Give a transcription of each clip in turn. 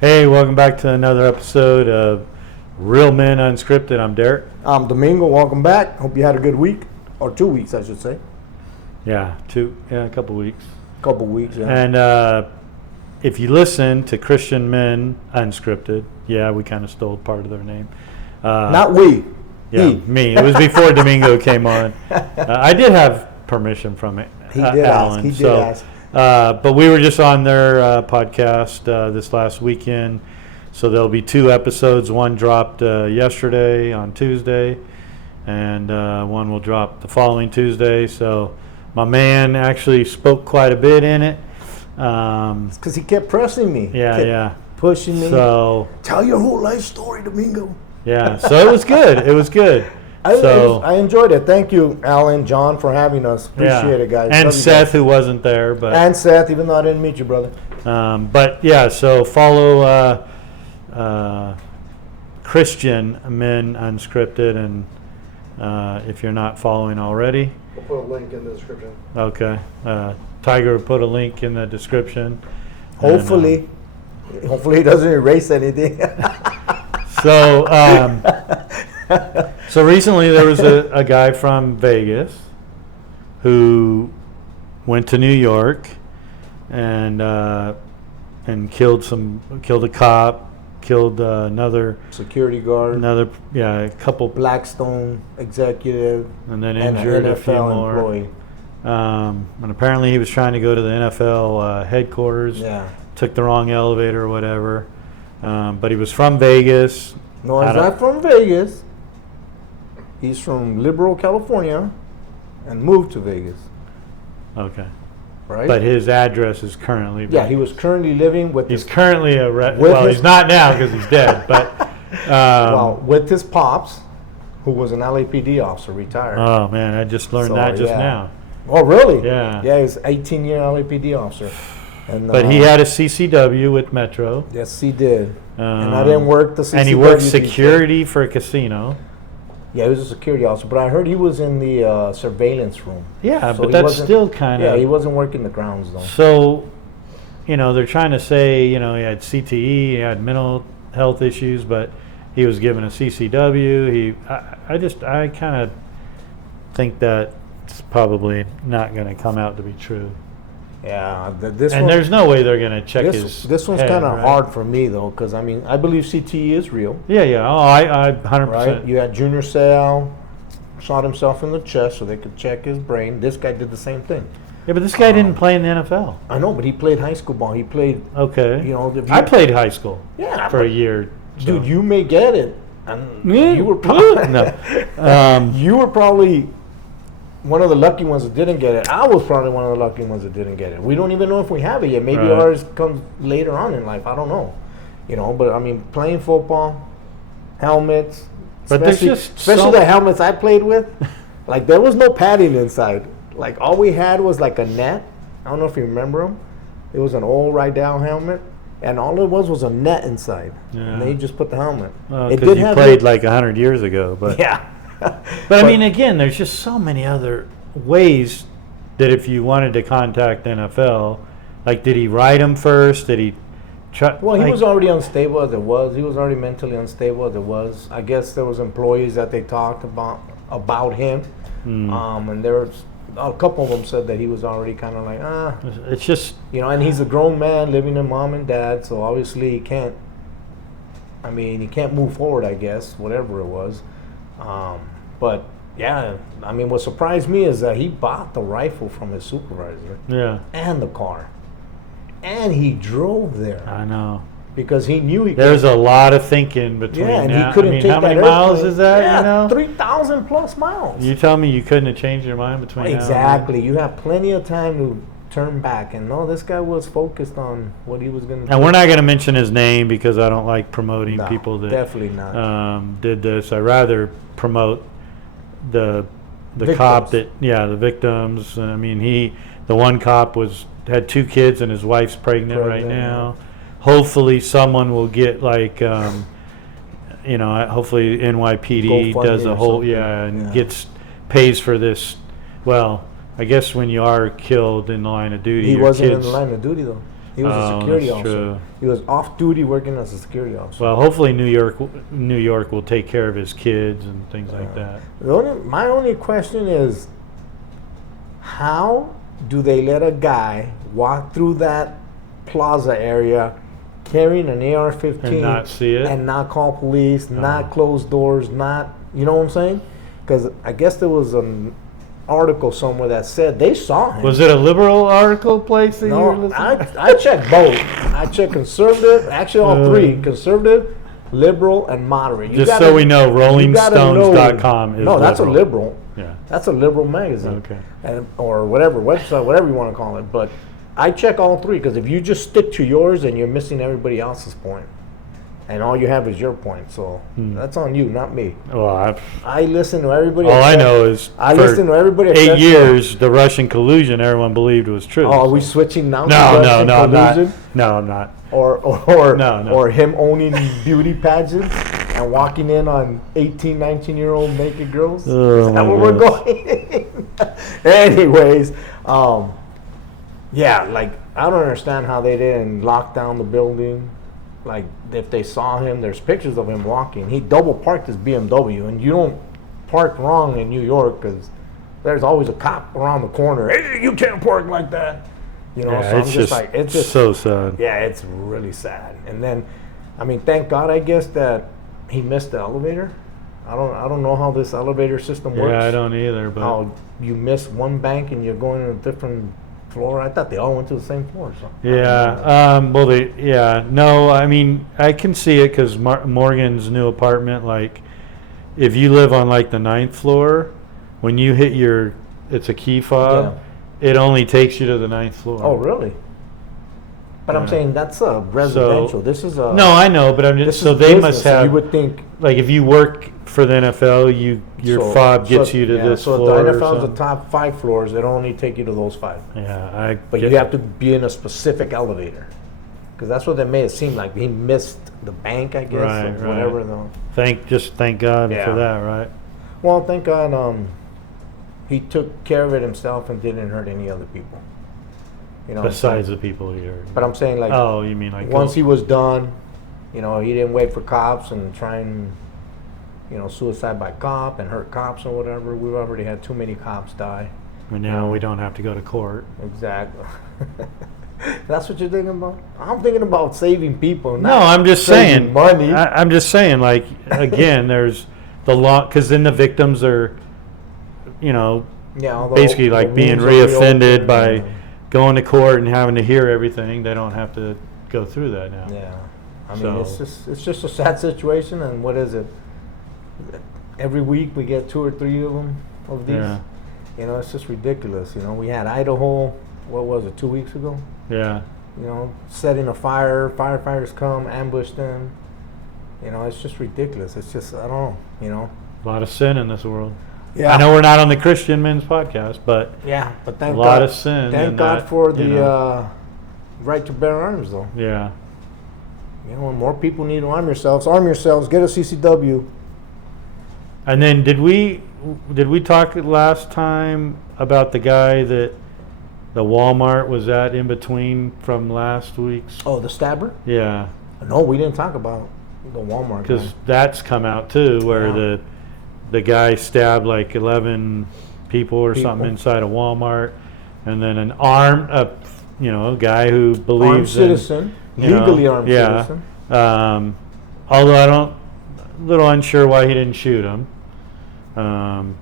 Hey, welcome back to another episode of Real Men Unscripted. I'm Derek. I'm Domingo. Welcome back. Hope you had a good week, or 2 weeks, I should say. A couple weeks. Couple weeks, yeah. And if you listen to Christian Men Unscripted, we kind of stole part of their name. Not we. Yeah, He. me. It was before Domingo came on. I did have permission from it. He did Alan, ask. He did ask. But we were just on their podcast this last weekend, so there'll be 2 episodes. One dropped yesterday on Tuesday, and one will drop the following Tuesday. So my man actually spoke quite a bit in it. It's because he kept pressing me. Pushing me. So tell your whole life story, Domingo. yeah, so it was good. It was good. I enjoyed it. Thank you, Alan, John, for having us. Appreciate it, guys. And Love you Seth, guys. who wasn't there, but And Seth, even though I didn't meet you, brother. So follow Christian Men Unscripted, and if you're not following already, We'll put a link in the description. okay. Tiger will put a link in the description. Hopefully he doesn't erase anything. So recently there was a guy from Vegas who went to New York and killed a cop, killed another Security guard, a couple, Blackstone executive, and then and injured an a few NFL more. employee. And apparently he was trying to go to the NFL headquarters. Yeah. Took the wrong elevator or whatever. But he was from Vegas. No, he's not from Vegas. He's from Liberal, California, and moved to Vegas. Okay. Right? But his address is currently yeah, Vegas. he was currently living with He's his, currently he's not now because he's dead. But with his pops, who was an LAPD officer, retired. oh man, I just learned So, that just yeah. now. Oh, really? Yeah. Yeah, he's 18-year LAPD officer. And, But he had a CCW with Metro. Yes, he did. And I didn't work the CCW. And he worked detail. security for a casino. Yeah, he was a security officer, but I heard he was in the surveillance room. Yeah, So but he that's wasn't- still kind of. Yeah, he wasn't working the grounds, though. So, they're trying to say, he had CTE, he had mental health issues, but he was given a CCW. I kind of think that it's probably not going to come out to be true. Yeah, There's no way they're going to check this one's head, kind of right? hard for me, though, because, I mean, I believe CTE is real. Yeah. Oh, I 100%. Right? You had Junior Seau shot himself in the chest so they could check his brain. This guy did the same thing. Yeah, but this guy didn't play in the NFL. I know, but he played high school ball. He played, Okay. if I played high school for a year. Dude, you may get it. And Yeah. you were probably No. you were probably one of the lucky ones that didn't get it. I was probably one of the lucky ones that didn't get it. We don't even know if we have it yet. Maybe Right. ours comes later on in life. I don't know. But I mean, playing football, helmets, But there's especially the helmets I played with, like there was no padding inside. Like all we had was like a net. I don't know if you remember them. It was an old Rydell helmet, and all it was a net inside. Yeah. And then you just put the helmet. Because you played like 100 years ago. But Yeah. But I mean, again, there's just so many other ways that if you wanted to contact NFL, like, did he write him first? Did he try? Well, he like, was already unstable as it was. He was already mentally unstable as it was. I guess there was employees that they talked about him, and there was a couple of them said that he was already kind of like It's just and he's a grown man living with mom and dad, so obviously he can't. I mean, he can't move forward. I guess whatever it was, but yeah, I mean, what surprised me is that he bought the rifle from his supervisor and the car, and he drove there. I know. Because he knew he There's a lot of thinking between. Yeah, and now. he couldn't I mean, take how that many miles airplane. is that? Yeah, 3,000 plus miles. You tell me you couldn't have changed your mind between now and then? Exactly. You have plenty of time to turn back. And no, this guy was focused on what he was going to do. And we're not going to mention his name because I don't like promoting No, people that definitely not. did this. I rather promote the cop that the victims. I mean, the one cop had 2 kids and his wife's pregnant right now. Hopefully someone will get like hopefully NYPD does a whole pays for this. Well, I guess when you are killed in the line of duty, He your wasn't kids, in the line of duty though. He was a Oh, security that's officer. true. He was off duty working as a security officer. Well, hopefully New York will take care of his kids and things like that. My only question is, how do they let a guy walk through that plaza area carrying an AR-15 And not see it? and not call police, not close doors, not, you know what I'm saying? Because I guess there was an article somewhere that said they saw him. Was it a liberal article place that you were No, listening? I checked both. I checked conservative, actually all three, conservative, liberal, and moderate. Just so we know, RollingStones.com is no, that's a liberal. liberal. Yeah. That's a liberal magazine. Okay. And, or whatever, website, whatever you want to call it. But I check all three because if you just stick to yours, then you're missing everybody else's point. And all you have is your point. So that's on you, not me. Well, I listen to everybody. all I except- know is I for listen to everybody 8 except- years, the Russian collusion everyone believed was true. Oh, are we switching now? to No, Russian no, I'm not. collusion? No, I'm not. Or No. or him owning beauty pageants and walking in on 18, 19-year-old naked girls? Oh, Is that my where we're goodness. going? Anyways, yeah, like, I don't understand how they didn't lock down the building. Like, if they saw him, there's pictures of him walking. He double parked his BMW, and you don't park wrong in New York because there's always a cop around the corner. Hey, you can't park like that. You know, Yeah, so I'm it's just just like, it's just so sad. yeah, it's really sad. And then, I mean, thank God, I guess, that he missed the elevator. I don't know how this elevator system works. Yeah, I don't either. But How you miss one bank and you're going to a different floor. I thought they all went to the same floor. So I don't know. yeah. No, I mean, I can see it because Morgan's new apartment, like, if you live on like the 9th floor, when you hit it's a key fob, it only takes you to the 9th floor. Oh, really? But I'm Yeah. saying that's a residential. This is a No, I know, but I'm this just so is they business, must and have You would think like if you work for the NFL, your fob gets you to this so floor. if the or NFL's the something. top 5 floors, it'll only take you to those 5. Yeah, But you have to be in a specific elevator. Because that's what they made it seem like. He missed the bank, I guess, Right, or right. whatever. Though. Thank God Yeah. for that, right? Well, thank God he took care of it himself and didn't hurt any other people. You know, Besides the people here. but I'm saying, like, Oh, you mean like once he was done, you know, he didn't wait for cops and try and, you know, suicide by cop and hurt cops or whatever. We've already had too many cops die. And now we don't have to go to court. Exactly. That's what you're thinking about? I'm thinking about saving people. No, I'm just saving saying. money. I'm just saying, like, again, there's the law, because then the victims are, you know, Yeah, although basically the like being wounds are reopened, reoffended by going to court and having to hear everything. They don't have to go through that now. Yeah, I mean, So- it's just a sad situation. And what is it? Every week we get 2 or 3 of them of these. Yeah. You know, it's just ridiculous. You know, we had Idaho. What was it? 2 weeks ago. Yeah. You know, setting a fire. Firefighters come, ambush them. You know, it's just ridiculous. It's just, I don't know. You know. A lot of sin in this world. Yeah. I know we're not on the Christian Men's Podcast, but Yeah, but thank a lot God. of sin. Thank in God that, for you the know. right to bear arms, though. Yeah. You know, and more people need to arm yourselves. Arm yourselves. Get a CCW. And then did we talk last time about the guy that the Walmart was at in between from last week's? Oh, the stabber? Yeah, No, we didn't talk about the Walmart guy. because that's come out too, where Yeah. the guy stabbed like 11 people or something People. inside a Walmart, and then an armed, a guy who Armed believes citizen, you know, legally armed yeah. citizen. Although a little unsure why he didn't shoot him.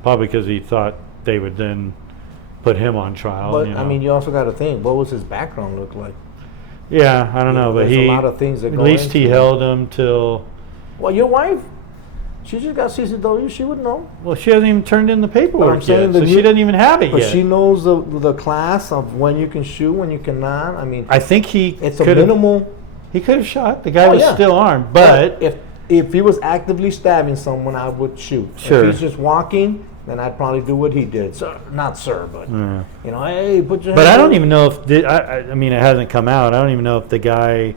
Probably because he thought they would then put him on trial. But you know. I mean, you also got to think, what was his background look like? Yeah, I don't know, but there's a he lot of things that at go least he into it. held him till. Well, your wife, she just got CCW. She would know, Well, she hasn't even turned in the paperwork saying yet, the so she new- doesn't even have it but yet. she knows the class of when you can shoot, when you cannot. I mean, I think he it's a could have. minimal. He could have shot. The guy Oh, was yeah. still armed, but if he was actively stabbing someone, I would shoot. Sure. If he's just walking, then I'd probably do what he did. Sir, not sir, but Yeah. you know, hey, put your. But hands I don't up. even know if I mean it hasn't come out. I don't even know if the guy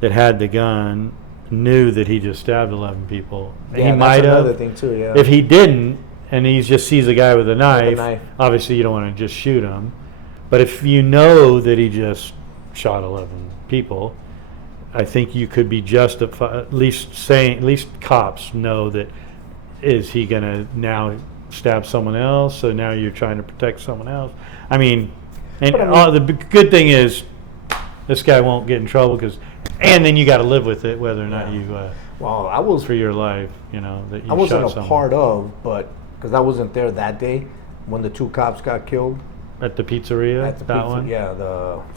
that had the gun knew that he just stabbed 11 people. Yeah, he that's might another have. thing too. Yeah. If he didn't, and he just sees a guy with a knife, knife. obviously you don't want to just shoot him. But if you know that he just shot 11 people. I think you could be justified, at least cops know that, is he going to now stab someone else? So now you're trying to protect someone else. I mean, and the good thing is this guy won't get in trouble and then you got to live with it, whether or not you, well, I was for your life, you know, that you I wasn't shot a someone. part of, but because I wasn't there that day when the 2 cops got killed At the pizzeria, at the that pizza. one? Yeah,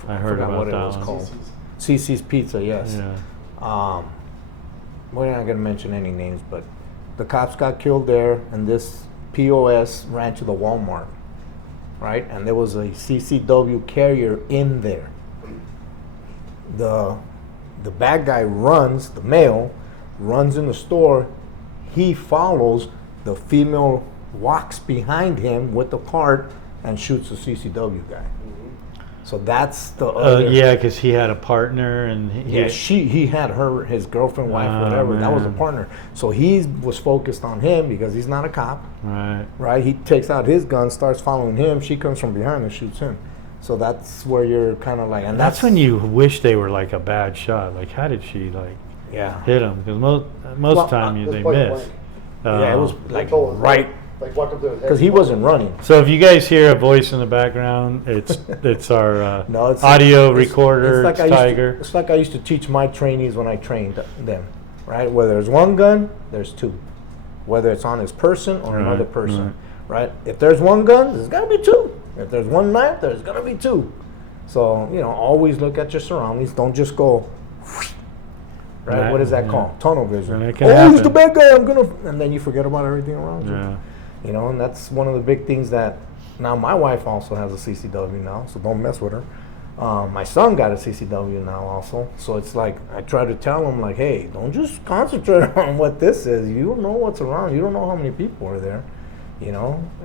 I heard forgot about what it that was one. called. CC's Pizza, yes. Yeah. We're not gonna mention any names, but the cops got killed there, and this POS ran to the Walmart, right? And there was a CCW carrier in there. The bad guy runs, the male runs in the store. He follows. The female walks behind him with the cart and shoots the CCW guy. So that's the other. Yeah, because he had a partner, and He had his girlfriend, wife, whatever. That was a man. partner. So he was focused on him because he's not a cop, Right. right? He takes out his gun, starts following him. She comes from behind and shoots him. So that's where you're kind of like, and That's when you wish they were like a bad shot. Like, how did she like yeah, hit him? Because most Well, time Just they point miss. blank. yeah, it was like right Like walk up to his head. because he wasn't running. So if you guys hear a voice in the background, it's our No, it's audio it's- recorder. It's I used to- Tiger. it's like I used to teach my trainees when I trained them, right? Where there's one gun, there's 2. Whether it's on his person or another Right, person, right? If there's one gun, there's gotta be 2. If there's one knife, there's gonna be 2. So, always look at your surroundings. Don't just go, right? Right, What is that yeah. called? Tunnel vision. And it can Oh, he's the happen. bad guy. I'm gonna, and then you forget about everything around you. Yeah. And that's one of the big things that now my wife also has a CCW now, so don't mess with her. My son got a CCW now also, so it's like I try to tell him like, hey, don't just concentrate on what this is. You don't know what's around. You don't know how many people are there.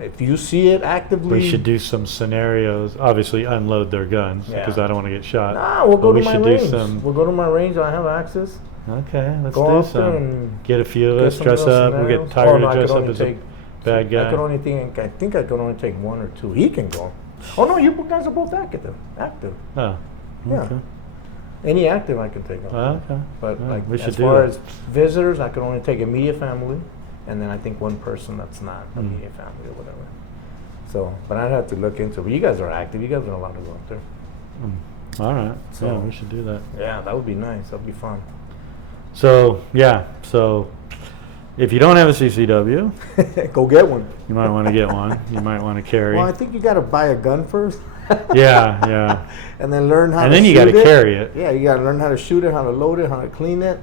If you see it actively, We should do some scenarios. Obviously, unload their guns Yeah. because I don't want to get shot. Nah, we'll go But to my should range. do some. We'll go to my range. I have access. Okay, let's Go do out there some. and Get a few of get us, some dress little up. We'll scenarios. get Tiger Oh, to no, I dress could up only as a take- bad I guy. could only think. I think I could only take 1 or 2. He can go. Oh no, you guys are both active. Active. Oh, Yeah. okay. Any active I can take on. Okay. But Yeah, like we should as do far that. as visitors, I can only take immediate family, and then I think one person that's not Hmm. immediate family or whatever. So, but I'd have to look into it. But you guys are active. You guys are allowed to go out there. All right. So- Yeah, we should do that. Yeah, that would be nice. That'd be fun. So yeah. So if you don't have a CCW, Go get one. you might want to get one. You might want to carry. Well, I think you got to buy a gun first. Yeah, yeah. And then learn how And to then you shoot gotta it. carry it. Yeah, you got to learn how to shoot it, how to load it, how to clean it,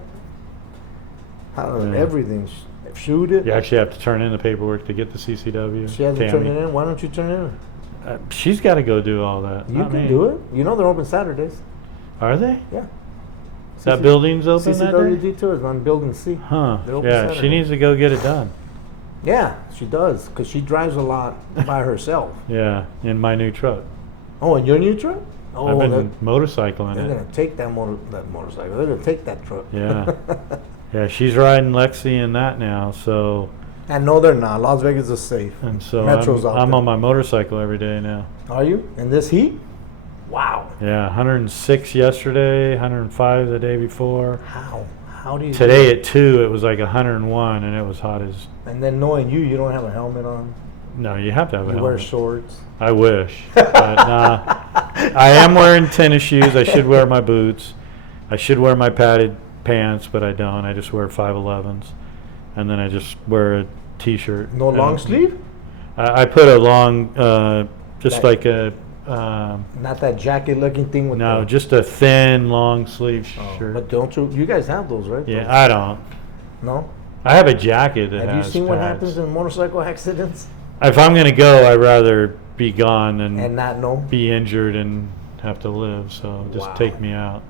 how to Yeah. everything. Shoot it. You actually have to turn in the paperwork to get the CCW. She has to turn Tammy. it in. Why don't you turn it in? She's got to go do all that. You not can me. do it. You know they're open Saturdays. Are they? Yeah. That building's open that CCW day? Detour is on Building C. Huh. They're open Yeah, she Saturday. needs to go get it done. Yeah, she does, because she drives a lot by herself. Yeah, in my new truck. Oh, and your new truck? Oh, I've they're, been motorcycling they're it. gonna take that motorcycle. They're gonna take that truck. Yeah. Yeah, she's riding Lexi in that now, so And no, they're not. Las Vegas is safe. and so Metro's out I'm there. on my motorcycle every day now. Are you in this heat? Wow. Yeah, 106 yesterday, 105 the day before. How? How do you? Today do it? at 2 it was like 101 and it was hot as. And then knowing you don't have a helmet on. No, you have to have a You wear helmet. shorts. I wish. But nah. I am wearing tennis shoes. I should wear my boots. I should wear my padded pants, but I don't. I just wear 511s. And then I just wear a t-shirt. No And long sleeve. I put a long, just Like- like a, Not that jacket-looking thing with. no, the, just a thin, long sleeve Oh, shirt. But don't you? You guys have those, right? Yeah, Those- I don't. No. I have a jacket that Have you has seen what pads. happens in motorcycle accidents If I'm going to go, I'd rather be gone than and not know? be injured and have to live. So just Wow. take me out.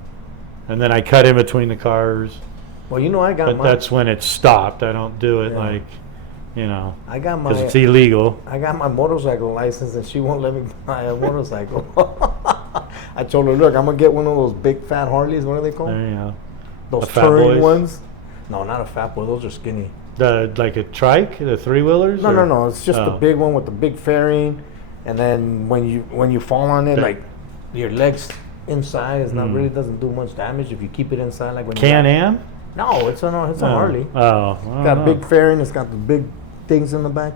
And then I cut in between the cars. Well, I got But my. that's when it's stopped. I don't do it Yeah. like, you know, I got because my. it's illegal. I got my motorcycle license, and she won't let me buy a motorcycle. I told her, look, I'm gonna get one of those big fat Harleys. What are they called? There you go. Those The fat touring boys? ones. No, not a fat boy. Those are skinny. Like a trike, the three wheelers. No. It's just the Oh. big one with the big fairing, and then when you fall on it, Yeah. like your legs inside. It's not really doesn't do much damage if you keep it inside. Like when Can-Am? No, it's a Harley. Oh, It's got a big fairing. It's got the big things in the back.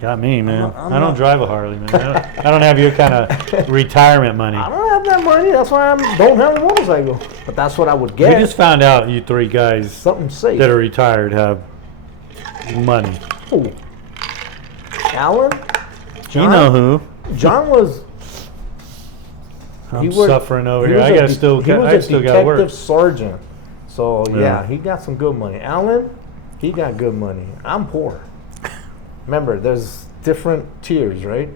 Got me, man. I'm I don't not- drive a Harley, man. I don't have your kind of retirement money. I don't have that money. That's why I don't have a motorcycle. But that's what I would We get. just found out you three guys Something safe. that are retired have money. Ooh. Alan? You know who? John was. I'm he was- suffering over he here. was I a gotta de- still, he was I a still got work. detective sergeant. So Yeah. yeah, he got some good money. Alan, he got good money. I'm poor. Remember, there's different tiers, right?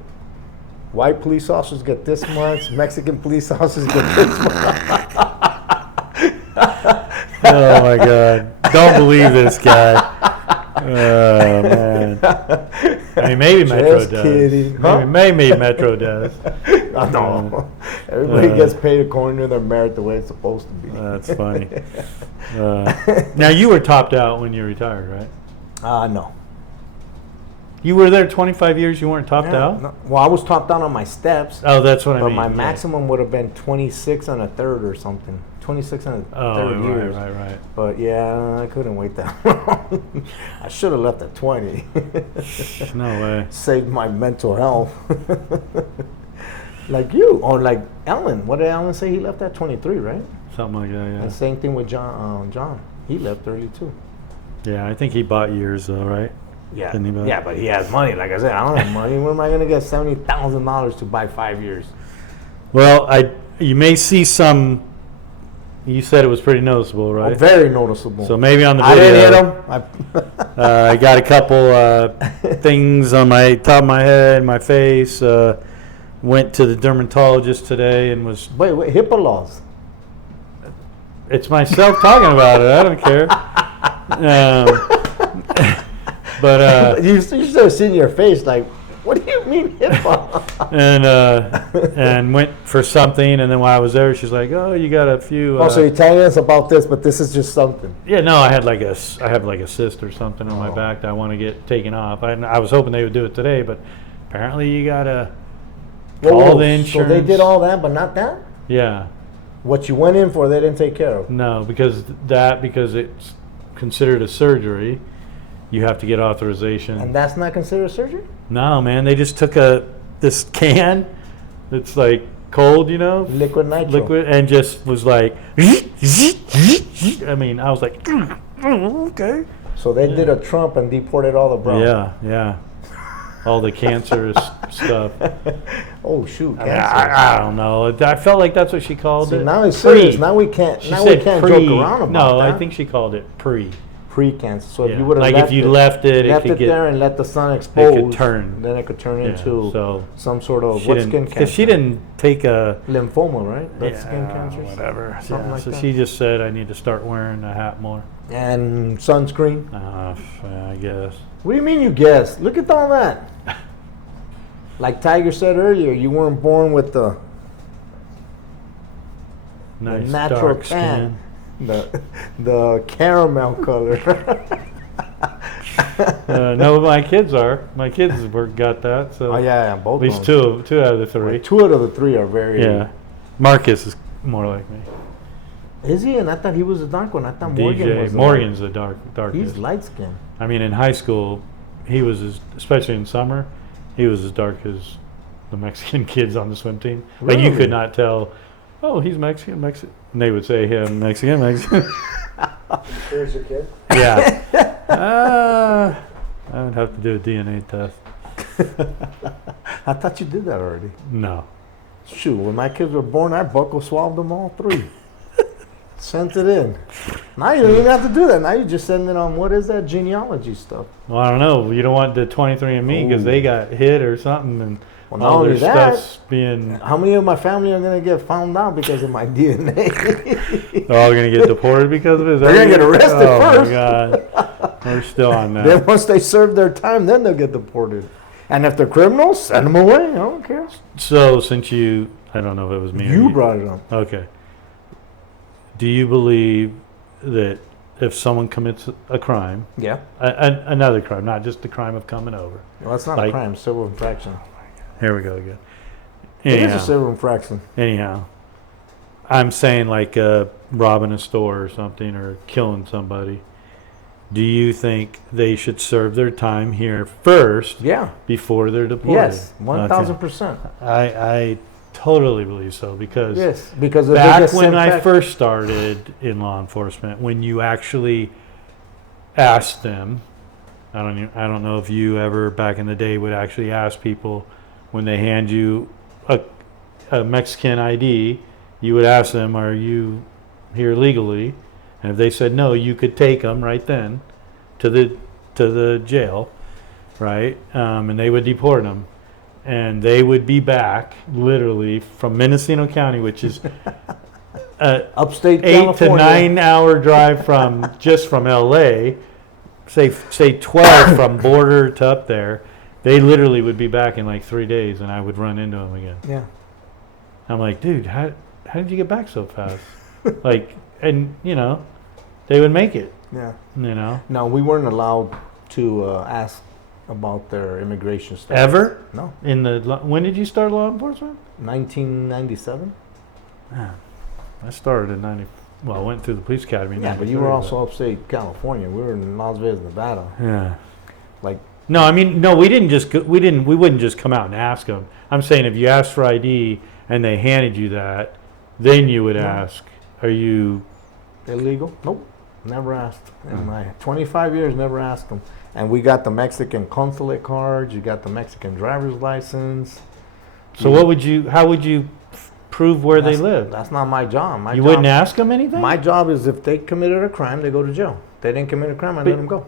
White police officers get this much. Mexican police officers get this much. Oh my God! Don't believe this guy. Oh man! I mean, maybe Metro Just does. kidding. Huh? Maybe Metro does. No, everybody gets paid according to their merit the way it's supposed to be. That's funny. Now you were topped out when you retired, right? No. You were there 25 years. You weren't topped Yeah, out. no. Well, I was topped out on my steps, Oh, that's what I but mean. my yeah. maximum would have been 26 and a third or something. 26 and a Oh, third right, years. right. But yeah, I couldn't wait that long. I should have left at 20. No way. Saved my mental health. Like you, or like Ellen. What did Ellen say? He left at 23, right? Something like that. And Yeah. same thing with John. John, he left early too. Yeah. I think he bought years though, right? Yeah, Didn't he buy- yeah, but he has money. Like I said, I don't have money. Where am I gonna get $70,000 to buy 5 years? Well, you may see some. You said it was pretty noticeable, right? Oh, very noticeable. So maybe on the I video, didn't hit him. I got a couple things on my top of my head, my face. Went to the dermatologist today and was. Wait, HIPAA laws. It's myself talking about it. I don't care. But You should have seen your face. Like, what do you mean HIPAA? and went for something, and then while I was there, she's like, "Oh, you got a few." Also, you're telling us about this, but this is just something. Yeah, no, I have like a cyst or something on my Oh. back that I want to get taken off. I was hoping they would do it today, but apparently you gotta call the insurance. So they did all that, but not that? Yeah, What you went in for, they didn't take care of. no, because it's considered a surgery. You have to get authorization. And that's not considered surgery? No, man, they just took this can that's like cold, Liquid nitro. liquid, and just was like, I mean, I was like, okay. So they did a Trump and deported all the brown. Yeah. All the cancerous stuff. Oh shoot, I, mean, cancer. I don't know. I felt like that's what she called See, it. now it's Pre. serious. Now we can't. She Now we said can't pre. joke around about No, that. I think she called it pre. Pre-cancer. So if Yeah. you would have Like left if you left it, left it it could get. there and let the sun expose, turn. then it could turn Yeah, into so some sort of she what didn't, skin because cancer? she didn't take a. Lymphoma, right? That's skin cancer. Whatever. Something Yeah, like so that. she just said I need to start wearing a hat more. And sunscreen. I guess. What do you mean you guessed? Look at all that. Like Tiger said earlier, you weren't born with the Nice natural dark tan. skin. the caramel color. No, my kids are. My kids got that. So Oh yeah, both. at least of them. two out of the three. Two out of the three are very. Yeah. Marcus is more like me. Is he? And I thought he was a dark one. I thought Morgan DJ was. Morgan's the darkest. He's light skinned. I mean, in high school, he was especially in summer, he was as dark as the Mexican kids on the swim team. Like you Really? could not tell. Oh, he's Mexican. And they would say him Mexican. Here's your kid. Yeah. I would have to do a DNA test. I thought you did that already. No. Shoot, when my kids were born, I buccal swabbed them all three. Sent it in. Now you don't even have to do that. Now you just send it on, what is that, genealogy stuff. Well, I don't know. You don't want the 23andMe because they Ooh. got hit or something, and Well, not all their only that, stuff's being. how many of my family are going to get found out because of my DNA? They're all gonna get deported because of it. Is They're that gonna get what- arrested oh first. my God. We're still on that. Then once they serve their time, then they'll get deported. And if they're criminals, send them away. I don't care. So since I don't know if it was me or You brought it up. Okay. Do you believe that if someone commits a crime, Yeah. another crime, not just the crime of coming over? Well, that's not a Like- crime, civil infraction. Here we go again. It is Anyhow, a civil infraction. anyhow, I'm saying like robbing a store or something or killing somebody. Do you think they should serve their time here first Yeah. before they're deported? Yes. 1,000%. I totally believe so because Yes. Because if they back get when sent I back- first started in law enforcement, when you actually asked them, I don't know if you ever back in the day would actually ask people when they hand you a Mexican ID, you would ask them, "Are you here legally?" And if they said no, you could take them right then to the jail, right? And they would deport them, and they would be back literally from Mendocino County, which is upstate 8 California. to 9 hour drive from just from LA, say 12 from border to up there. They literally would be back in like 3 days, and I would run into them again. Yeah. I'm like, dude, how did you get back so fast? Like, and they would make it. Yeah. No, we weren't allowed to ask about their immigration status. ever No. when did you start law enforcement? 1997. Man, I started in 90. Well, I went through the police academy. in Yeah, but you 93, were also upstate California. We were in Las Vegas, Nevada. Yeah. Like, No, I mean, no, we wouldn't just come out and ask them. I'm saying if you asked for ID and they handed you that, then you would No. ask, are you? illegal? Nope. Never asked. In my 25 years, never asked them. And we got the Mexican consulate cards. You got the Mexican driver's license. So how would you prove where they live? That's not my job. You wouldn't ask them anything? My job is if they committed a crime, they go to jail. They didn't commit a crime, I But- let them go.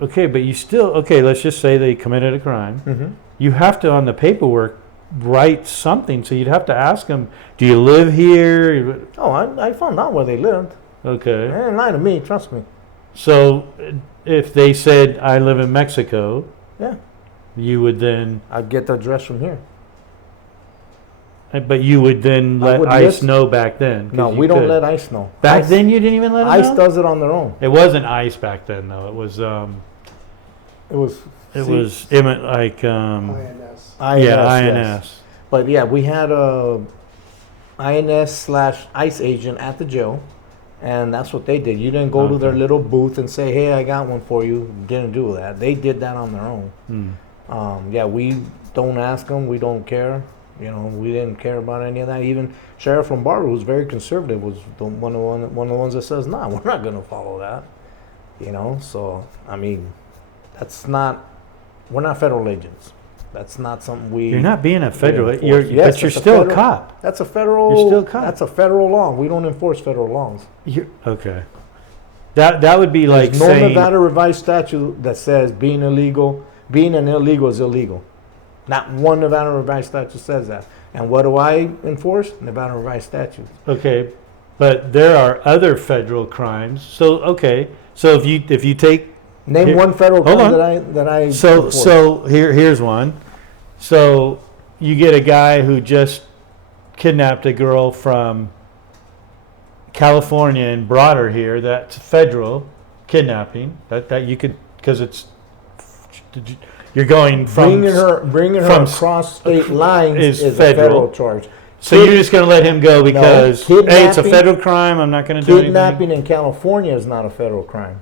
Okay, but let's just say they committed a crime. Mm-hmm. You have to, on the paperwork, write something. So you'd have to ask them, do you live here? Oh, I found out where they lived. They Okay. didn't lie to me, trust me. So if they said, I live in Mexico, Yeah. you would then, I'd get the address from here. but you would then I let would ICE list- know back then. 'cause No, you we don't could. let ICE know. Back ICE, then you didn't even let them ICE know? does it on their own. It wasn't ICE back then, though. It was, It was. like, INS. INS, yeah, yes. INS. But yeah, we had a INS/ICE agent at the jail, and that's what they did. You didn't go to their Okay. little booth and say, "Hey, I got one for you." Didn't do that. They did that on their own. Hmm. Yeah, we don't ask them. We don't care. We didn't care about any of that. Even Sheriff Lombardo, who's very conservative, was one of the ones that says, "Nah, we're not going to follow that." So I mean, we're not federal agents. That's not something we. You're not being a federal, enforce. you're, Yes, but you're that's a still a federal- cop. That's a federal. You're still a cop. That's a federal law. We don't enforce federal laws. Okay. That would be like There's no saying, Nevada revised statute that says being an illegal is illegal. Not one Nevada revised statute says that. And what do I enforce? Nevada revised statutes. okay, but there are other federal crimes. So so if you take Name Here- one federal hold crime on. that I so enforce. here's one. So you get a guy who just kidnapped a girl from California and brought her here. That's federal kidnapping. That you could, because it's you're going from bringing her from across state lines is is federal. a federal charge. So you're just going to let him go because hey, it's a kidnapping- federal crime. I'm not going to do anything. Kidnapping in California is not a federal crime,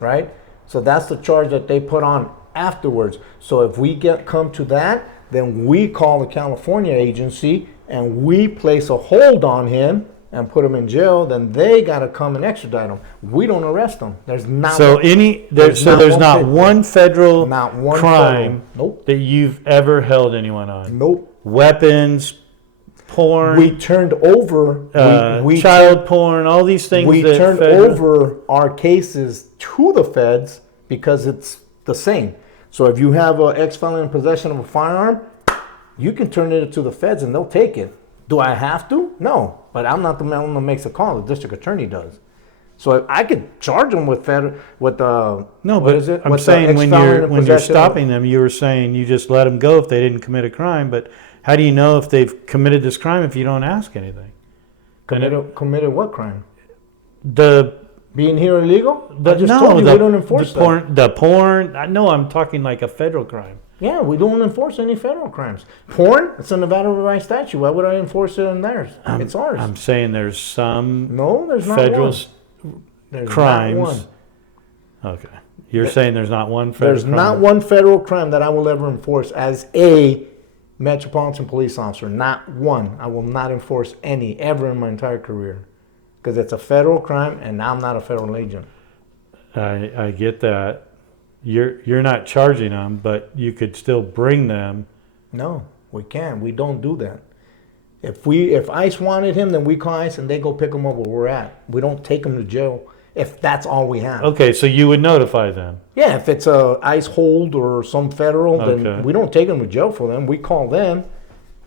right? So that's the charge that they put on afterwards. So if we come to that, then we call the California agency and we place a hold on him and put him in jail. Then they got to come and extradite him. We don't arrest him. There's not. So there's not one federal Not one crime federal. Nope. that you've ever held anyone on. Nope. Weapons, porn, We turned over. We child porn, all these things. we that turned federal- over our cases to the feds because it's the same. So if you have an ex-felon in possession of a firearm, you can turn it to the feds and they'll take it. Do I have to? No, but I'm not the man that makes a call. The district attorney does. So I could charge them with No, what but is it? I'm With the saying when ex-felon you're in when you're possession of- stopping them, you were saying you just let them go if they didn't commit a crime. But how do you know if they've committed this crime if you don't ask anything? committed what crime? The Being here illegal? The, I just no, told you the, we don't enforce the porn. The porn. No, I'm talking like a federal crime. Yeah, we don't enforce any federal crimes. Porn, it's a Nevada revised statute. Why would I enforce it in theirs? It's ours. I'm saying there's some No, there's not federal one. There's crimes. not one. Okay. You're saying there's not one federal There's crime? not one federal crime that I will ever enforce as a Metropolitan Police officer. Not one. I will not enforce any ever in my entire career. Because it's a federal crime and I'm not a federal agent. I get that. You're not charging them, but you could still bring them. No, we can't. We don't do that. If ICE wanted him, then we call ICE and they go pick him up where we're at. We don't take him to jail if that's all we have. Okay, so you would notify them. Yeah, if it's a ICE hold or some federal, Okay. then we don't take them to jail for them. We call them,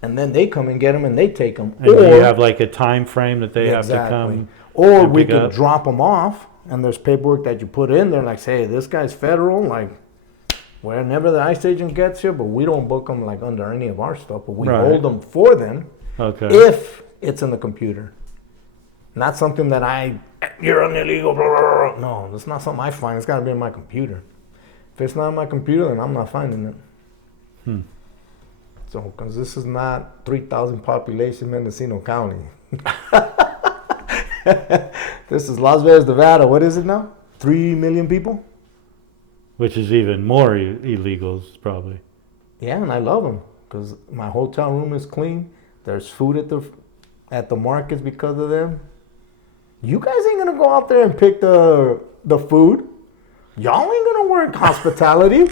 and then they come and get them and they take them. And do you have like a time frame that they have to come? Or and we pick could up? drop them off, and there's paperwork that you put in there, like say, this guy's federal, like whenever the ICE agent gets here, but we don't book them like under any of our stuff, but we Right. hold them for them Okay. if it's in the computer. Not something that you're an illegal, blah, blah, blah. No, it's not something I find. It's got to be in my computer. If it's not in my computer, then I'm not finding it. So, because this is not 3,000 population Mendocino County. This is Las Vegas, Nevada. What is it now? 3 million people? Which is even more illegals, probably. Yeah, and I love them because my hotel room is clean. There's food at the markets because of them. You guys ain't gonna go out there and pick the food. Y'all ain't gonna work hospitality.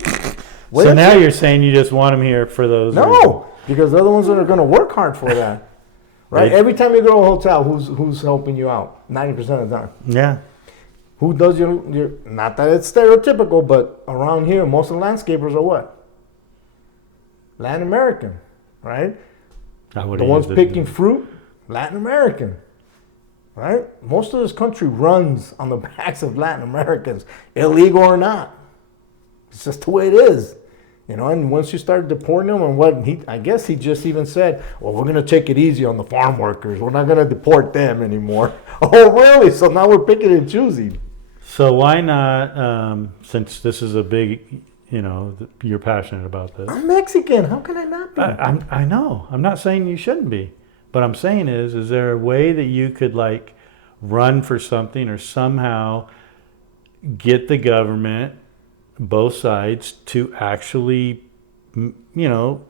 So now you're saying you just want them here for those reasons. No, because they're the ones that are gonna work hard for that. Right? Every time you go to a hotel, who's helping you out? 90% of the time. Yeah. Who does your not that it's stereotypical, but around here, most of the landscapers are what? Latin American, right? I The would've ones used it. picking fruit, Latin American, right? Most of this country runs on the backs of Latin Americans, illegal or not. It's just the way it is. You know, and once you start deporting them, and I guess he just even said, well, we're going to take it easy on the farm workers. We're not going to deport them anymore. Oh, really? So now we're picking and choosing. So why not, since this is a big, you're passionate about this. I'm Mexican. How can I not be? I know. I'm not saying you shouldn't be. But I'm saying is there a way that you could like run for something or somehow get the government, both sides, to actually,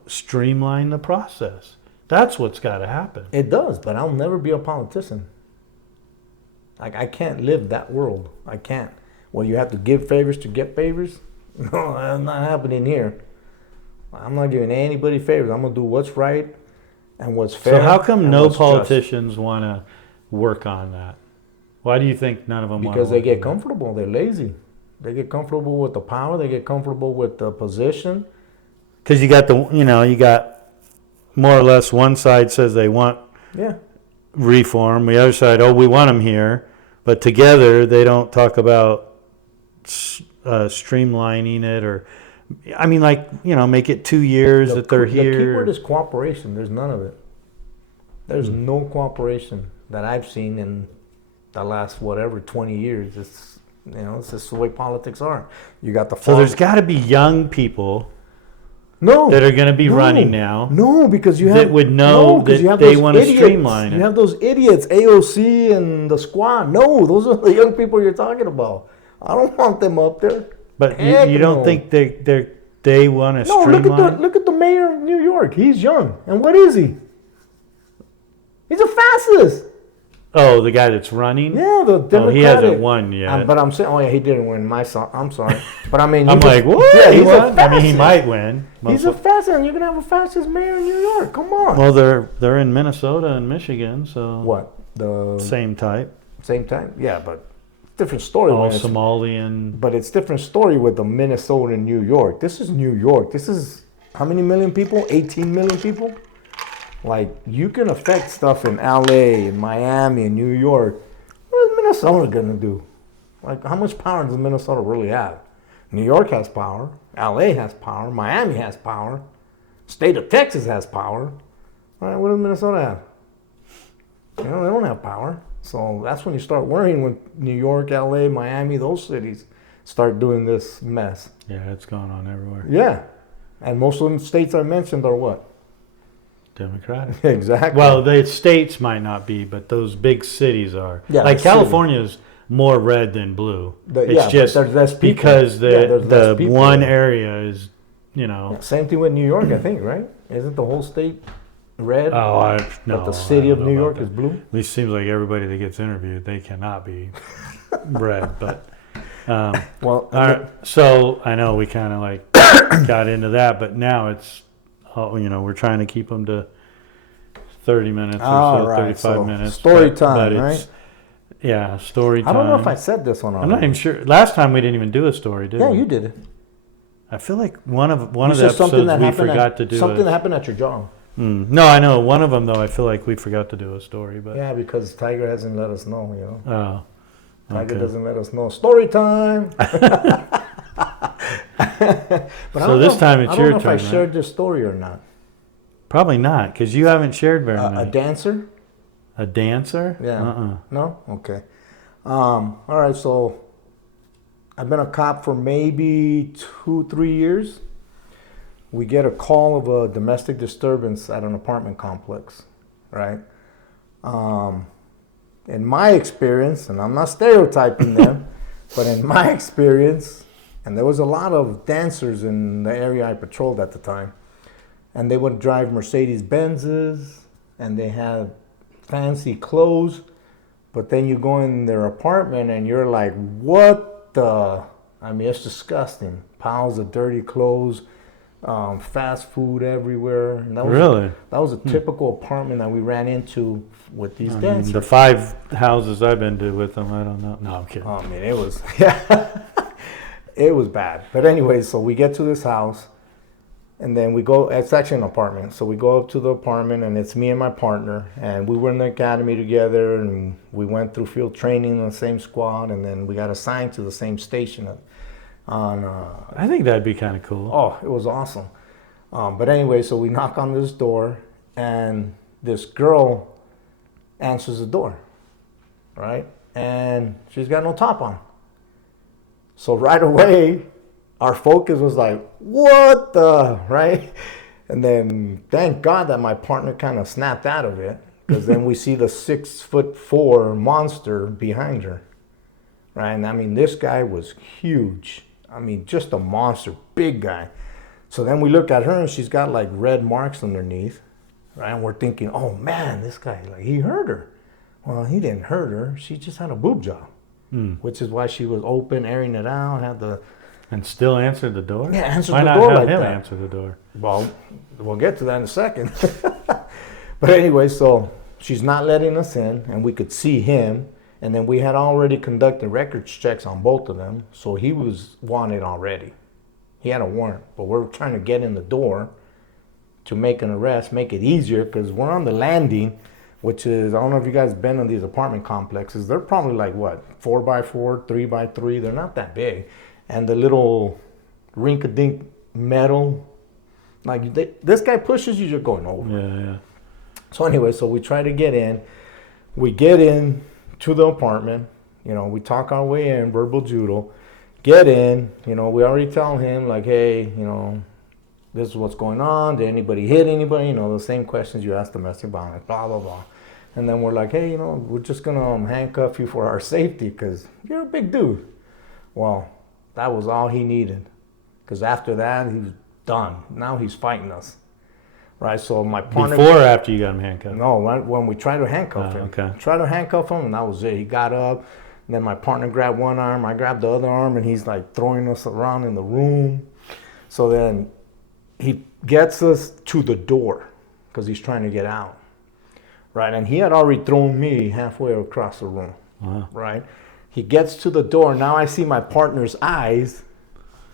streamline the process? That's what's got to happen. It does, but I'll never be a politician. Like, I can't live that world. I can't. Well, you have to give favors to get favors? No, that's not happening here. I'm not giving anybody favors. I'm going to do what's right and what's fair. So how come and no what's just. politicians want to work on that? Why do you think none of them want to? Because they get comfortable. They're lazy. They get comfortable with the power. They get comfortable with the position. Because you got you got more or less one side says they want reform. The other side, we want them here. But together, they don't talk about streamlining it or, make it 2 years that they're here. The key word is cooperation. There's none of it. There's no cooperation that I've seen in the last, 20 years. It's just the way politics are. You got the So there's got to be young people that are going to be running now. No, because you have that would know that they want to streamline it. You have those idiots, AOC and the squad. No, those are the young people you're talking about. I don't want them up there. But you don't think they want to streamline? Look at the mayor of New York. He's young, and what is he? He's a fascist. Oh, the guy that's running? Yeah, the Democratic. He hasn't won yet. But I'm saying, he didn't win. I'm sorry. But I mean, I'm like, what? Yeah, He he's won? a I mean, he fascist. might win. He's a fascist, and you're gonna have a fascist mayor in New York. Come on. Well, they're in Minnesota and Michigan, so What? The same type. same time? Yeah, but different story. All when it's- Somalian. But it's different story with the Minnesota and New York. This is New York. This is how many million people? 18 million people? Like, you can affect stuff in LA and Miami and New York. What is Minnesota gonna do? Like, how much power does Minnesota really have? New York has power. LA has power. Miami has power. State of Texas has power. All right, what does Minnesota have? They don't have power. So that's when you start worrying when New York, LA, Miami, those cities start doing this mess. Yeah, it's going on everywhere. Yeah. And most of the states I mentioned are what? Democratic. Exactly. Well, the states might not be, but those big cities are. Yeah, like the city. California is more red than blue. It's yeah, just but there's less people. because there's less the people one there. area is, you know. Yeah, same thing with New York, I think, right? Isn't the whole state red? Oh, no. But the city I of don't know New about York that. is blue? At least seems like everybody that gets interviewed, they cannot be red. But Well, all right. So I know we kind of like got into that, but now it's, we're trying to keep them to 30 minutes or all so, right, 35 so minutes. story but time, it's, right? Yeah, story time. I don't know if I said this one I'm already. not even sure. Last time we didn't even do a story, did Yeah, we? you did it. I feel like one of You the said something episodes that we happened forgot to do. Something that happened at your job. No, I know one of them though. I feel like we forgot to do a story, but Yeah, because Tiger hasn't let us know, you know. oh, Tiger okay. doesn't let us know. Story time! But So this time it's your I don't know turn, if I right? shared this story or not. Probably not, because you haven't shared very A many. dancer? A dancer? Yeah. No? Okay. All right, so I've been a cop for maybe 2-3 years. We get a call of a domestic disturbance at an apartment complex, right? In my experience, and I'm not stereotyping them, but in my experience, and there was a lot of dancers in the area I patrolled at the time, and they would drive Mercedes Benzes, and they had fancy clothes, but then you go in their apartment and you're like, what the? I mean, it's disgusting. Piles of dirty clothes, fast food everywhere. And that was Really? that was a typical apartment that we ran into with these I mean, dancers. the 5 houses I've been to with them, I don't know. No, I'm kidding. I mean, it was, yeah, it was bad. But anyway, so we get to this house, and then we go, it's actually an apartment. So we go up to the apartment, and it's me and my partner, and we were in the academy together, and we went through field training in the same squad, and then we got assigned to the same station I think that'd be kind of cool. Oh, it was awesome. But anyway, so we knock on this door, and this girl answers the door, right? And she's got no top on. So right away, our focus was like, what the, right? And then thank God that my partner kind of snapped out of it, because then we see the 6'4" monster behind her, right? And I mean, this guy was huge. I mean, just a monster, big guy. So then we look at her, and she's got like red marks underneath, right? And we're thinking, oh man, this guy, like, he hurt her. Well, he didn't hurt her. She just had a boob job, which is why she was open, airing it out, had the... And still answered the door? Yeah, answered Why the not door have like him that? answer the door? Well, we'll get to that in a second. But anyway, so she's not letting us in, and we could see him. And then we had already conducted records checks on both of them, so he was wanted already. He had a warrant, but we're trying to get in the door to make an arrest, make it easier, because we're on the landing, which is, I don't know if you guys been in these apartment complexes. They're probably like, what, 4x4, 3x3. They're not that big. And the little rink-a-dink metal, like this guy pushes you, you're going over. Yeah. So anyway, so we try to get in. We get in to the apartment. You know, we talk our way in, verbal judo. Get in. You know, we already tell him, like, hey, you know, this is what's going on. Did anybody hit anybody? You know, the same questions you ask domestic violence, blah, blah, blah. And then we're like, hey, you know, we're just going to handcuff you for our safety because you're a big dude. Well, that was all he needed. Because after that, he was done. Now he's fighting us. Right, so my partner... Before or after you got him handcuffed? No, when we tried to handcuff him. Okay. Tried to handcuff him, and that was it. He got up, and then my partner grabbed one arm, I grabbed the other arm, and he's like throwing us around in the room. So then he gets us to the door, because he's trying to get out. Right, and he had already thrown me halfway across the room. Wow. Right? He gets to the door, now I see my partner's eyes,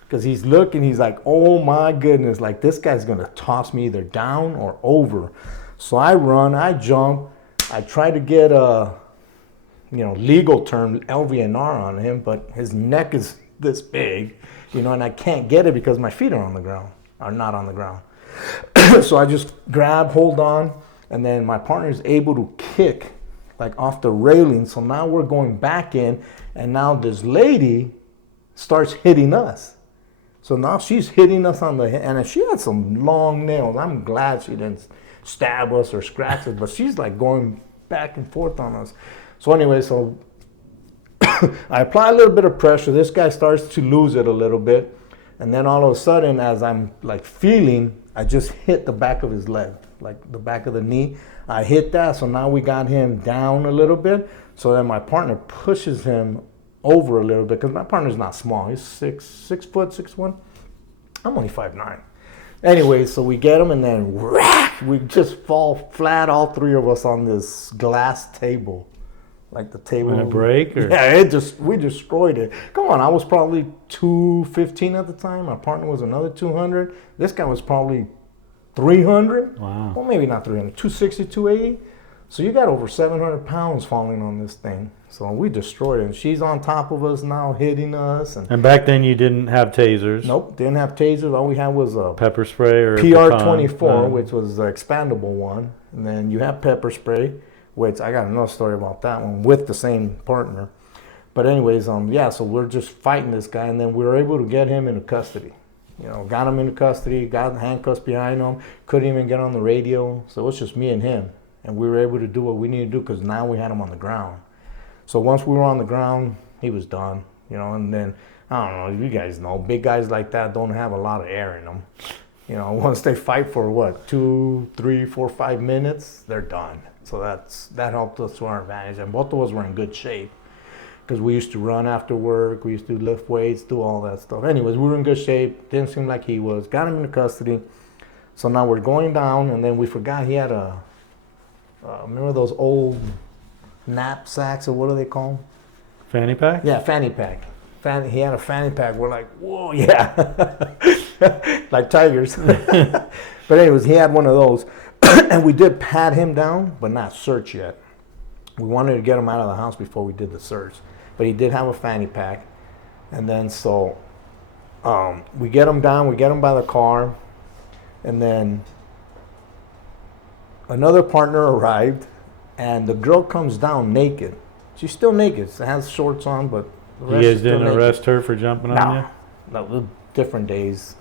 because he's looking, he's like, oh my goodness, like this guy's gonna toss me either down or over. So I run, I jump, I try to get a, legal term, LVNR on him, but his neck is this big, and I can't get it because my feet are on the ground, are not on the ground. So I just grab, hold on, and then my partner is able to kick like off the railing. So now we're going back in, and now this lady starts hitting us. So now she's hitting us on the head, and she had some long nails. I'm glad she didn't stab us or scratch us, but she's like going back and forth on us. So anyway, so I apply a little bit of pressure. This guy starts to lose it a little bit. And then all of a sudden, as I'm like feeling, I just hit the back of his leg, like the back of the knee. I hit that, so now we got him down a little bit. So then my partner pushes him over a little bit, because my partner's not small. He's 6 foot, 6'1". I'm only 5'9". Anyway, so we get him, and then whack, we just fall flat, all three of us, on this glass table. Like the table. When it break? Or? Yeah, we destroyed it. Come on, I was probably 215 at the time. My partner was another 200. This guy was probably 300. Wow. Well, maybe not 300, 260, 280. So you got over 700 pounds falling on this thing. So we destroyed it. And she's on top of us now, hitting us. And back then you didn't have tasers. Nope, didn't have tasers. All we had was a pepper spray or PR-24, which was the expandable one. And then you have pepper spray, which I got another story about that one with the same partner. But anyways, yeah, so we're just fighting this guy, and then we were able to get him into custody. You know, got him into custody, got handcuffs behind him, couldn't even get on the radio. So it was just me and him. And we were able to do what we needed to do, because now we had him on the ground. So once we were on the ground, he was done. You know, and then, I don't know, you guys know, big guys like that don't have a lot of air in them. You know, once they fight for what, 2, 3, 4, 5 minutes, they're done. So that helped us to our advantage. And both of us were in good shape, because we used to run after work. We used to lift weights, do all that stuff. Anyways, we were in good shape. Didn't seem like he was. Got him into custody. So now we're going down, and then we forgot he had remember those old knapsacks, or what do they call them? Fanny pack? Yeah, fanny pack. He had a fanny pack. We're like, whoa, yeah. Like tigers. But anyways, he had one of those. And we did pat him down, but not search yet. We wanted to get him out of the house before we did the search. But he did have a fanny pack. And then so we get him down, we get him by the car, and then another partner arrived, and the girl comes down naked. She's still naked. She has shorts on, but the rest You is guys still didn't naked. arrest her for jumping on you? No, no, different days.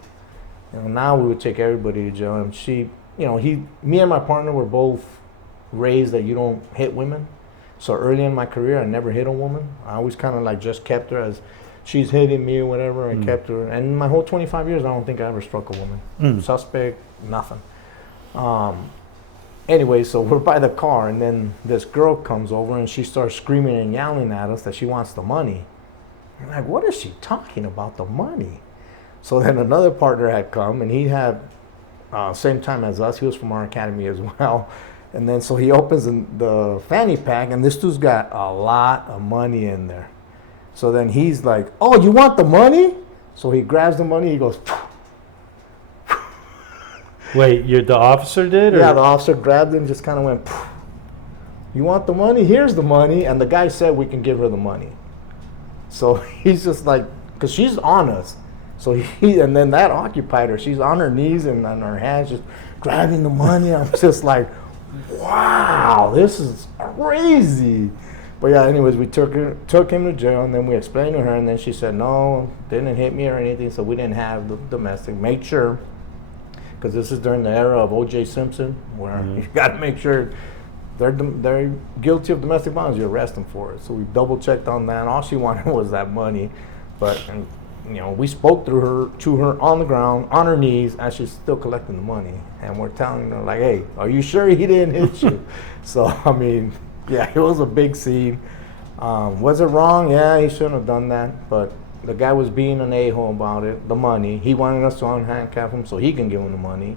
You know, now we would take everybody to jail, and she, you know, me and my partner were both raised that you don't hit women. So early in my career, I never hit a woman. I always kind of like just kept her as she's hitting me or whatever. I kept her, and my whole 25 years, I don't think I ever struck a woman. Suspect, nothing. Anyway, so we're by the car, and then this girl comes over, and she starts screaming and yelling at us that she wants the money. I'm like, what is she talking about, the money? So then another partner had come, and he had, same time as us, he was from our academy as well. And then so he opens the fanny pack, and this dude's got a lot of money in there. So then he's like, oh, you want the money? So he grabs the money, he goes, Wait, the officer did? Or? yeah, the officer grabbed it and just kind of went, phew. You want the money? Here's the money. And the guy said we can give her the money. So he's just like, because she's on us. So and then that occupied her. She's on her knees and on her hands just grabbing the money. I'm just like, wow, this is crazy. But yeah, anyways, we took him to jail, and then we explained to her, and then she said, no, didn't hit me or anything, so we didn't have the domestic. Make sure, because this is during the era of O.J. Simpson, where you got to make sure they're guilty of domestic violence, you arrest them for it. So we double checked on that. All she wanted was that money, but you know, we spoke to her on the ground, on her knees, as she's still collecting the money, and we're telling her like, hey, are you sure he didn't hit you? So I mean, yeah, it was a big scene. Was it wrong? Yeah, he shouldn't have done that, but the guy was being an a-hole about it, the money. He wanted us to unhandcuff him so he can give him the money.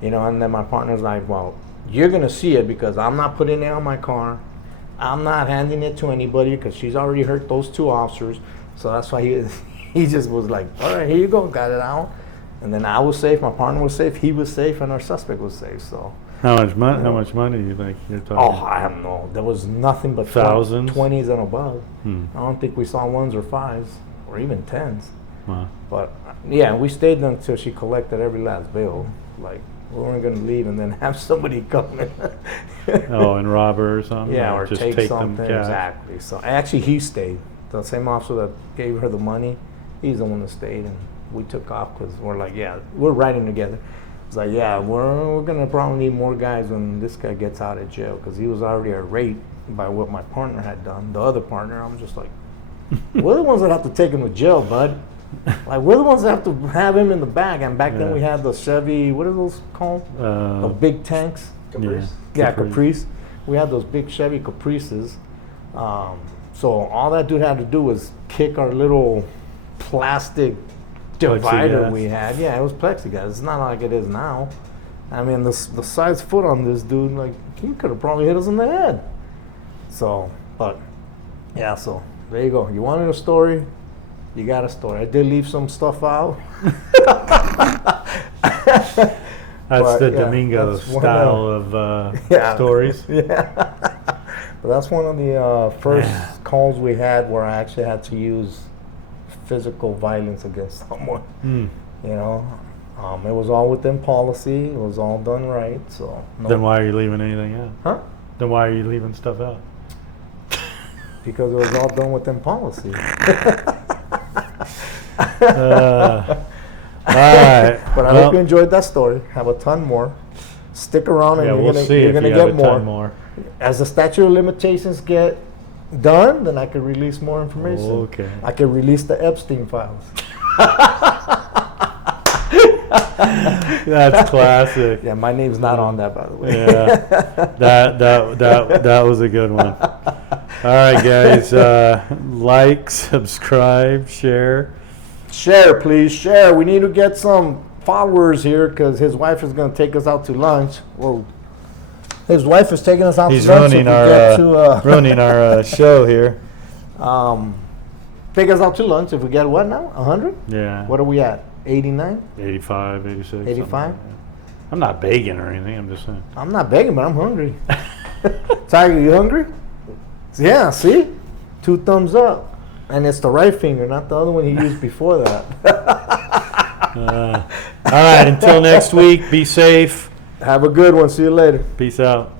You know, and then my partner's like, well, you're going to see it, because I'm not putting it on my car. I'm not handing it to anybody, because she's already hurt those 2 officers. So that's why he just was like, all right, here you go, got it out. And then I was safe, my partner was safe, he was safe, and our suspect was safe. So How much money do you think you're talking? Oh, I don't know. There was nothing but Thousands? 20s and above. I don't think we saw 1s or 5s or even 10s. Wow. But yeah, we stayed there until she collected every last bill. Like, we weren't going to leave and then have somebody come in. Oh, and rob her or something? Yeah, or just take them something. cash? Exactly. So actually, he stayed. The same officer that gave her the money, he's the one that stayed, and we took off because we're like, yeah, we're riding together. It's like, yeah, we're gonna probably need more guys when this guy gets out of jail, because he was already irate by what my partner had done. The other partner, I'm just like, we're the ones that have to take him to jail, bud. Like, we're the ones that have to have him in the back. And back then we had the Chevy, what are those called? The big tanks. Caprice. Yeah, Caprice. We had those big Chevy Caprices. So all that dude had to do was kick our little plastic divider Plexiglass. we had. Yeah, it was plexiglass. It's not like it is now. I mean, the size foot on this dude, like, he could have probably hit us in the head. So, but, yeah, so there you go. You wanted a story? You got a story. I did leave some stuff out. That's But, the yeah, Domingo that's one style of Yeah. stories. Yeah. But that's one of the first calls we had where I actually had to use physical violence against someone. Hmm. You know, it was all within policy. It was all done right. So, no, Then why are you leaving anything out? huh? Then why are you leaving stuff out? Because it was all done within policy. All right. But I hope you enjoyed that story. Have a ton more. Stick around, and yeah, you're we'll gonna see you're if gonna you get have a ton more. more. As the statute of limitations get done, then I can release more information. Okay. I can release the Epstein files. That's classic. Yeah, my name's not on that, by the way. Yeah, that was a good one. All right, guys, like, subscribe, share. Share, please, share. We need to get some followers here because his wife is going to take us out to lunch. Whoa. His wife is taking us out He's to lunch. ruining if we our get to, ruining our show here. Take us out to lunch if we get what now? 100? Yeah. What are we at? 89? 85, 86. something 85? like that. I'm not begging or anything. I'm just saying. I'm not begging, but I'm hungry. Tiger, you hungry? Yeah, see? 2 thumbs up. And it's the right finger, not the other one he used before that. All right. Until next week. Be safe. Have a good one. See you later. Peace out.